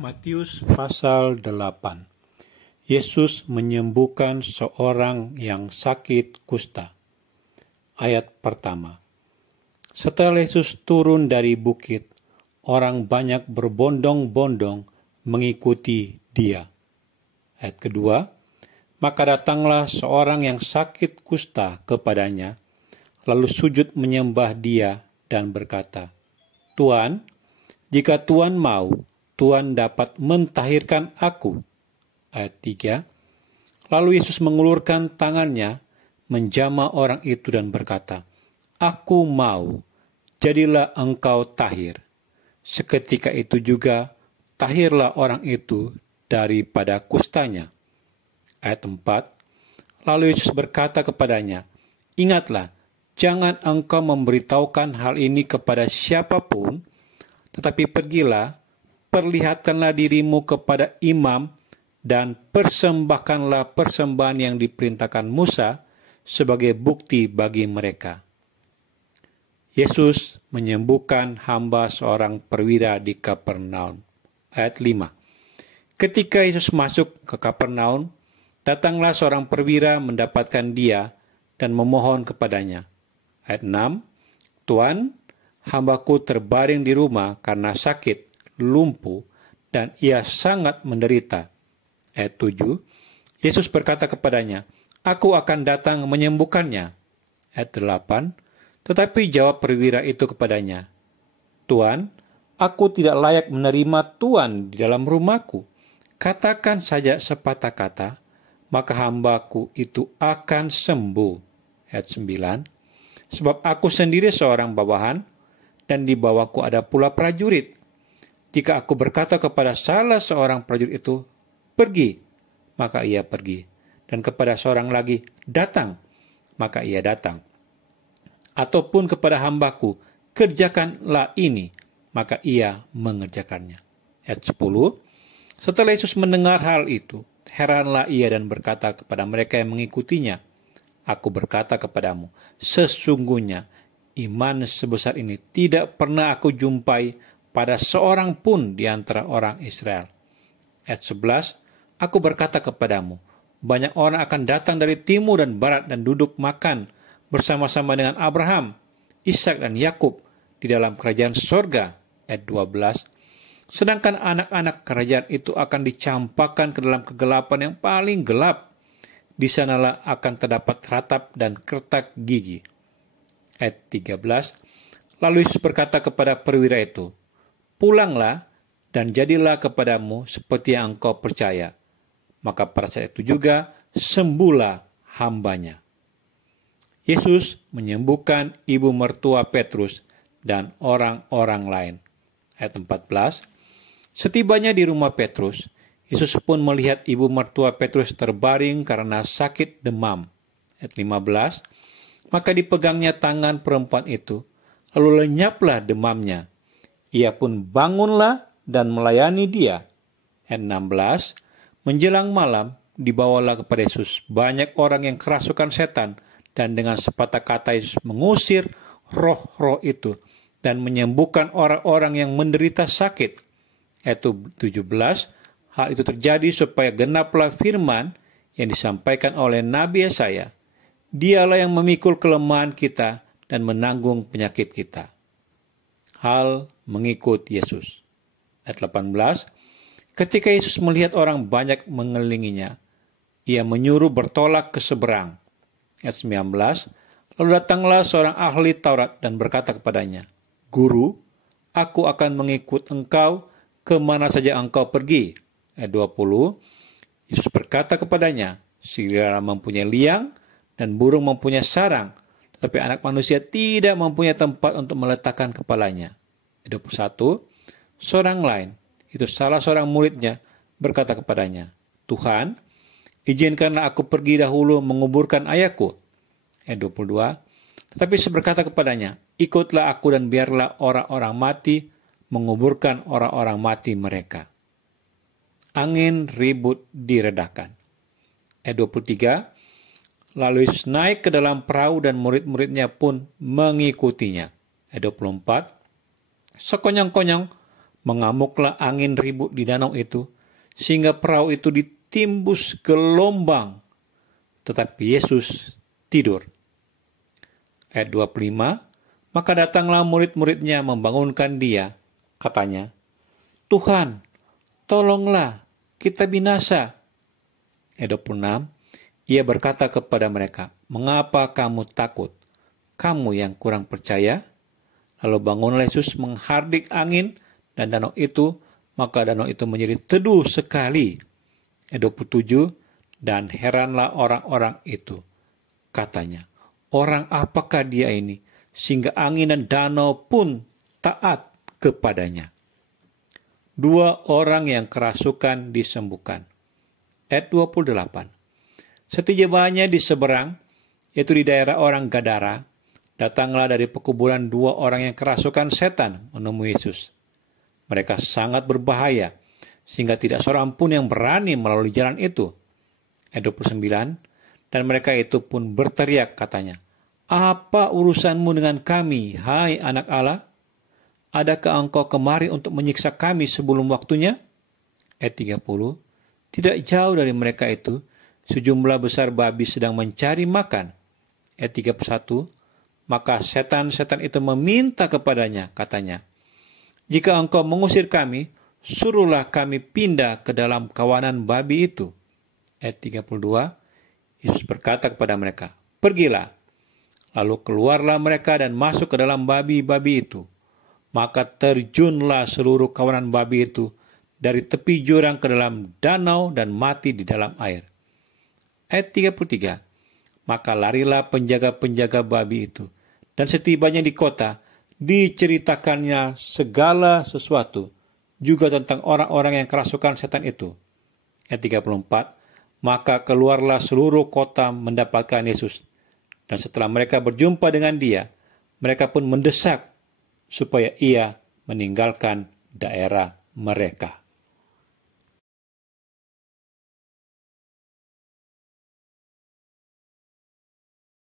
Matius pasal 8. Yesus menyembuhkan seorang yang sakit kusta. Ayat pertama. Setelah Yesus turun dari bukit, orang banyak berbondong-bondong mengikuti Dia. Ayat kedua. Maka datanglah seorang yang sakit kusta kepadanya, lalu sujud menyembah Dia dan berkata, "Tuan, jika Tuan mau, Tuhan dapat mentahirkan aku." Ayat 3. Lalu Yesus mengulurkan tangannya, menjamah orang itu dan berkata, "Aku mau, jadilah engkau tahir." Seketika itu juga, tahirlah orang itu daripada kustanya. Ayat 4. Lalu Yesus berkata kepadanya, "Ingatlah, jangan engkau memberitahukan hal ini kepada siapapun, tetapi pergilah, perlihatkanlah dirimu kepada imam, dan persembahkanlah persembahan yang diperintahkan Musa sebagai bukti bagi mereka." Yesus menyembuhkan hamba seorang perwira di Kapernaum. Ayat 5. Ketika Yesus masuk ke Kapernaum, datanglah seorang perwira mendapatkan Dia dan memohon kepadanya. Ayat 6. "Tuan, hambaku terbaring di rumah karena sakit, lumpuh, dan ia sangat menderita." Ayat 7. Yesus berkata kepadanya, "Aku akan datang menyembuhkannya." Ayat 8. Tetapi jawab perwira itu kepadanya, "Tuan, aku tidak layak menerima Tuan di dalam rumahku. Katakan saja sepatah kata, maka hambaku itu akan sembuh." Ayat 9. "Sebab aku sendiri seorang bawahan, dan di bawahku ada pula prajurit. Jika aku berkata kepada salah seorang prajurit itu, 'Pergi,' maka ia pergi. Dan kepada seorang lagi, 'Datang,' maka ia datang. Ataupun kepada hambaku, 'Kerjakanlah ini,' maka ia mengerjakannya." Ayat 10. Setelah Yesus mendengar hal itu, heranlah ia dan berkata kepada mereka yang mengikutinya, "Aku berkata kepadamu, sesungguhnya iman sebesar ini tidak pernah aku jumpai pada seorang pun di antara orang Israel." Ayat 11. "Aku berkata kepadamu, banyak orang akan datang dari timur dan barat dan duduk makan bersama-sama dengan Abraham, Ishak dan Yakub di dalam kerajaan sorga." Ayat 12. "Sedangkan anak-anak kerajaan itu akan dicampakkan ke dalam kegelapan yang paling gelap. Di sanalah akan terdapat ratap dan kertak gigi." Ayat 13. Lalu Yesus berkata kepada perwira itu, "Pulanglah dan jadilah kepadamu seperti yang engkau percaya." Maka pada saat itu juga sembuhlah hambanya. Yesus menyembuhkan ibu mertua Petrus dan orang-orang lain. Ayat 14. Setibanya di rumah Petrus, Yesus pun melihat ibu mertua Petrus terbaring karena sakit demam. Ayat 15. Maka dipegangnya tangan perempuan itu, lalu lenyaplah demamnya. Ia pun bangunlah dan melayani dia. Ayat 16. Menjelang malam, dibawalah kepada Yesus banyak orang yang kerasukan setan, dan dengan sepatah kata Yesus mengusir roh-roh itu dan menyembuhkan orang-orang yang menderita sakit. Ayat 17. Hal itu terjadi supaya genaplah firman yang disampaikan oleh Nabi Yesaya, "Dialah yang memikul kelemahan kita dan menanggung penyakit kita." Hal mengikut Yesus. Ayat 18. Ketika Yesus melihat orang banyak mengelilinginya, ia menyuruh bertolak ke seberang. Ayat 19. Lalu datanglah seorang ahli Taurat dan berkata kepadanya, "Guru, aku akan mengikut engkau kemana saja engkau pergi." Ayat 20. Yesus berkata kepadanya, "Serigala mempunyai liang dan burung mempunyai sarang, tetapi anak manusia tidak mempunyai tempat untuk meletakkan kepalanya." Ayat 21. Seorang lain, itu salah seorang muridnya, berkata kepadanya, "Tuhan, izinkanlah aku pergi dahulu menguburkan ayahku." Ayat 22. Tetapi Yesus berkata kepadanya, "Ikutlah aku dan biarlah orang-orang mati menguburkan orang-orang mati mereka." Angin ribut diredakan. Ayat 23. Lalu Yesus naik ke dalam perahu dan murid-muridnya pun mengikutinya. Ayat 24. Sekonyong-konyong Mengamuklah angin ribut di danau itu, sehingga perahu itu ditimbus gelombang. Tetapi Yesus tidur. Ayat 25, maka datanglah murid-muridnya membangunkan dia. Katanya, Tuhan, tolonglah, kita binasa. Ayat 26, ia berkata kepada mereka, mengapa kamu takut? Kamu yang kurang percaya? Lalu bangunlah Yesus menghardik angin dan danau itu, maka danau itu menjadi teduh sekali. Ayat 27, dan heranlah orang-orang itu. Katanya, orang apakah dia ini, sehingga angin dan danau pun taat kepadanya. 2 orang yang kerasukan disembuhkan. Ayat 28. Setibanya di seberang, yaitu di daerah orang Gadara, datanglah dari pekuburan 2 orang yang kerasukan setan menemui Yesus. Mereka sangat berbahaya, sehingga tidak seorang pun yang berani melalui jalan itu. Ayat 29, dan mereka itu pun berteriak katanya, apa urusanmu dengan kami, hai anak Allah? Adakah engkau kemari untuk menyiksa kami sebelum waktunya? Ayat 30, tidak jauh dari mereka itu, sejumlah besar babi sedang mencari makan. Ayat 31, maka setan-setan itu meminta kepadanya, katanya, jika engkau mengusir kami, suruhlah kami pindah ke dalam kawanan babi itu. Ayat 32, Yesus berkata kepada mereka, pergilah. Lalu keluarlah mereka dan masuk ke dalam babi-babi itu. Maka terjunlah seluruh kawanan babi itu dari tepi jurang ke dalam danau dan mati di dalam air. Ayat 33, maka larilah penjaga-penjaga babi itu. Dan setibanya di kota, diceritakannya segala sesuatu, juga tentang orang-orang yang kerasukan setan itu. Ayat 34, maka keluarlah seluruh kota mendapatkan Yesus. Dan setelah mereka berjumpa dengan dia, mereka pun mendesak supaya ia meninggalkan daerah mereka.